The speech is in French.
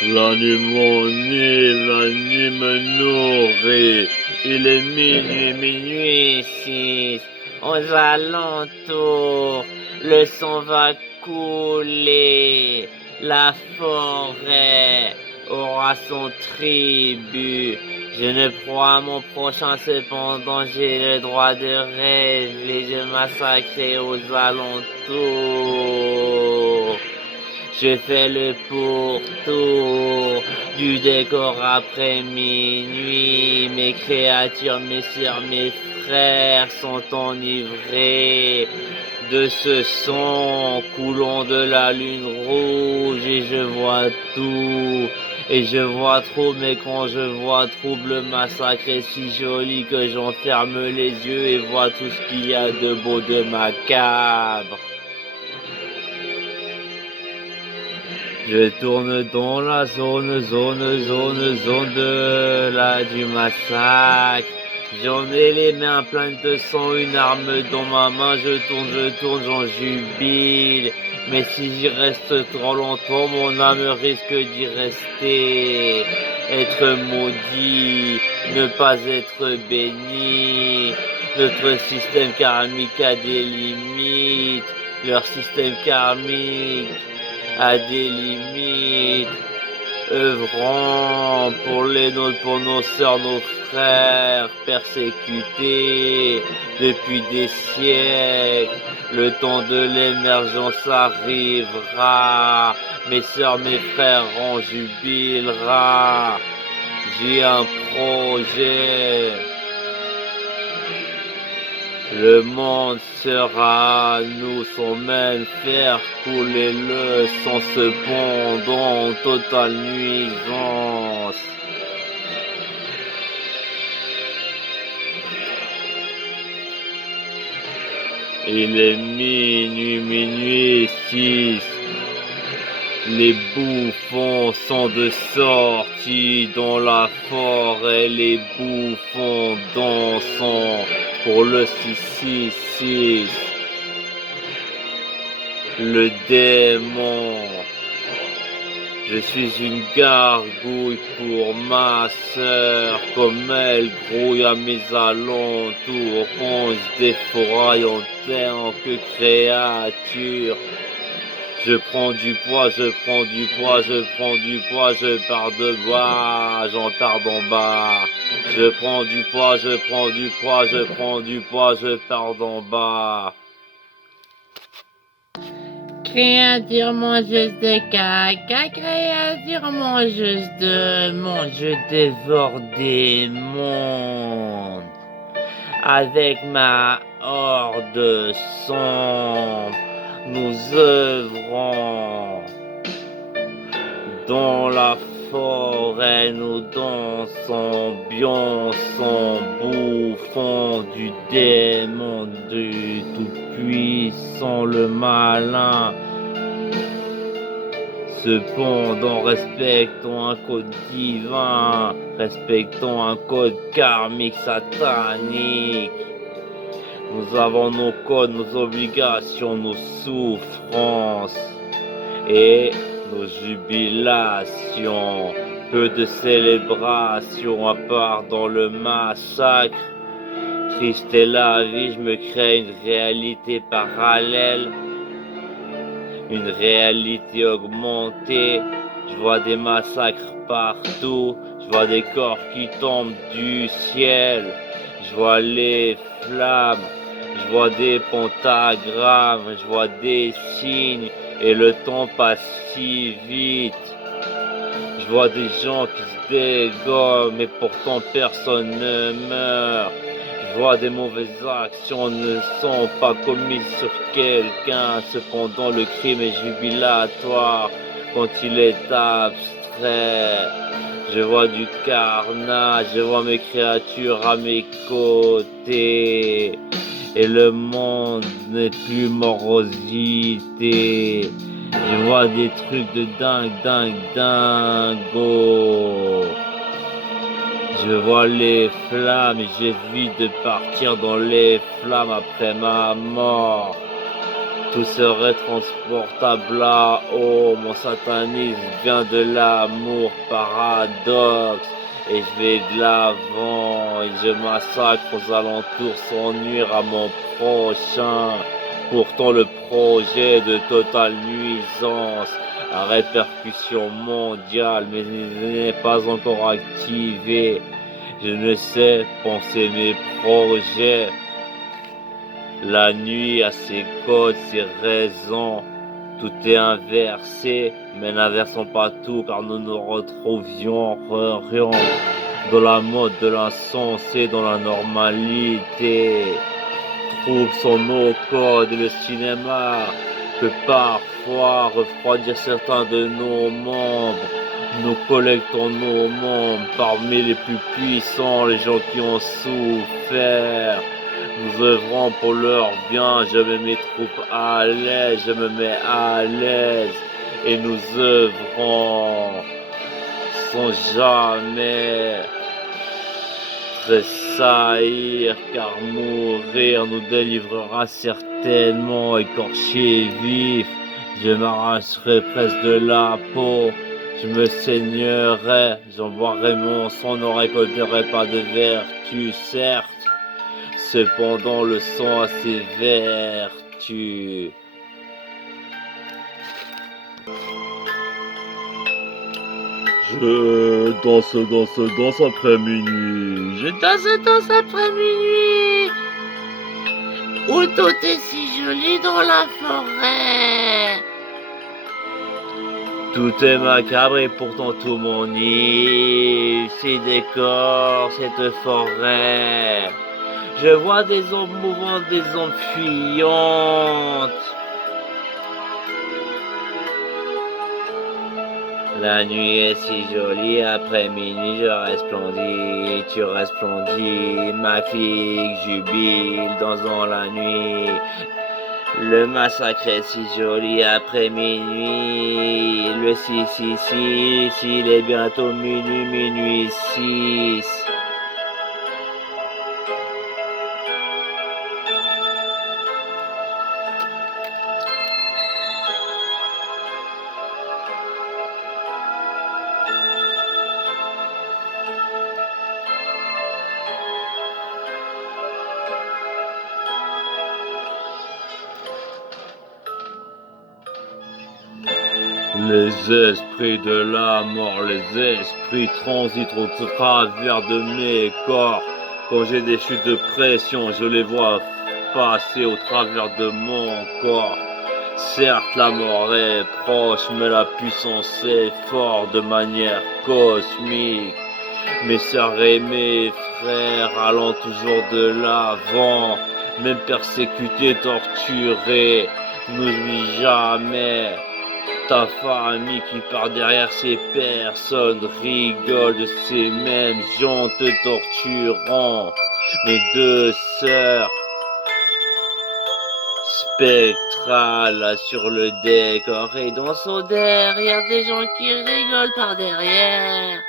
La nuit m'ennuie, la nuit me nourrit. Il est minuit 6, aux alentours, le sang va couler. La forêt aura son tribut. Je ne crois à mon prochain, cependant j'ai le droit de rêver, de massacrer aux alentours. Je fais le pourtour du décor après minuit. Mes créatures, mes sœurs, mes frères sont enivrés de ce son coulant de la lune rouge. Et je vois tout. Et je vois trop, mais quand je vois trouble, le massacre est si joli que j'en ferme les yeux et vois tout ce qu'il y a de beau, de macabre. Je tourne dans la zone du massacre. J'en ai les mains pleines de sang, une arme dans ma main, je tourne, j'en jubile. Mais si j'y reste trop longtemps, mon âme risque d'y rester. Être maudit, ne pas être béni. Notre système karmique a des limites. Leur système karmique à des limites, œuvrant pour les nôtres, pour nos sœurs, nos frères, persécutés depuis des siècles. Le temps de l'émergence arrivera, mes sœurs, mes frères, on jubilera. J'ai un projet. Le monde sera à nous sans même faire couler le sang, cependant en totale nuisance. Il est minuit 6. Les bouffons sont de sortie dans la forêt, les bouffons dansant pour le 666. Le démon. Je suis une gargouille pour ma sœur, comme elle grouille à mes alentours, quand je défouraille en tant que créature. Je prends du poids, je pars de bas, j'en pars d'en bas. Je prends du poids, je pars d'en bas. Créature mangeuse de caca, créature mangeuse de monde, je dévore des mondes. Avec ma horde sombre, nous œuvrons dans la forêt, nous dansons, bionçons, bouffons du démon, du tout-puissant, le malin. Cependant, respectons un code divin, respectons un code karmique satanique. Nous avons nos codes, nos obligations, nos souffrances et nos jubilations. Peu de célébrations à part dans le massacre. Triste est la vie, je me crée une réalité parallèle. Une réalité augmentée, je vois des massacres partout, je vois des corps qui tombent du ciel, je vois les flammes, je vois des pentagrammes, je vois des signes et le temps passe si vite. Je vois des gens qui se dégomment mais pourtant personne ne meurt. Je vois des mauvaises actions ne sont pas commises sur quelqu'un. Cependant, le crime est jubilatoire quand il est abstrait. Je vois du carnage, je vois mes créatures à mes côtés. Et le monde n'est plus morosité. Je vois des trucs de dingo. Je vois les flammes et j'évite de partir dans les flammes après ma mort. tout serait transportable là-haut. Mon satanisme vient de l'amour paradoxe. Et je vais de l'avant, et je massacre aux alentours sans nuire à mon prochain. Pourtant le projet de totale nuisance, à répercussion mondiale, mais il n'est pas encore activé. Je ne sais penser mes projets. La nuit a ses codes, ses raisons. Tout est inversé, mais n'inversons pas tout, car nous nous retrouvions dans la mode de l'insensé, dans la normalité. Trouve son nos codes et le cinéma peut parfois refroidir certains de nos membres. Nous collectons nos membres parmi les plus puissants, les gens qui ont souffert. Nous œuvrons pour leur bien, je mets mes troupes à l'aise, je me mets à l'aise. Et nous œuvrons sans jamais tressaillir, car mourir nous délivrera certainement. Écorché vif, je m'arracherai presque de la peau. Je me saignerai, j'en boirai mon sang, ne récolterai pas de vertu, certes. Cependant, le sang a ses vertus. Je danse après minuit. Je danse après minuit. Où tout est si joli dans la forêt. Tout est macabre et pourtant tout m'ennuie. Ces décors, cette forêt. Je vois des ombres mouvantes, des ombres fuyantes. La nuit est si jolie, après minuit je resplendis, tu resplendis, ma fille jubile, dansant la nuit. Le massacre est si joli après minuit, le 6, il est bientôt minuit 6. Les esprits de la mort, les esprits transitent au travers de mes corps. Quand j'ai des chutes de pression, je les vois passer au travers de mon corps. Certes, la mort est proche, mais la puissance est forte de manière cosmique. Mes sœurs et mes frères allant toujours de l'avant, même persécutés, torturés, n'oublie jamais. Ta famille qui part derrière ces personnes rigole de ces mêmes gens te torturant. Mes deux sœurs spectrales sur le décor et dans son derrière des gens qui rigolent par derrière.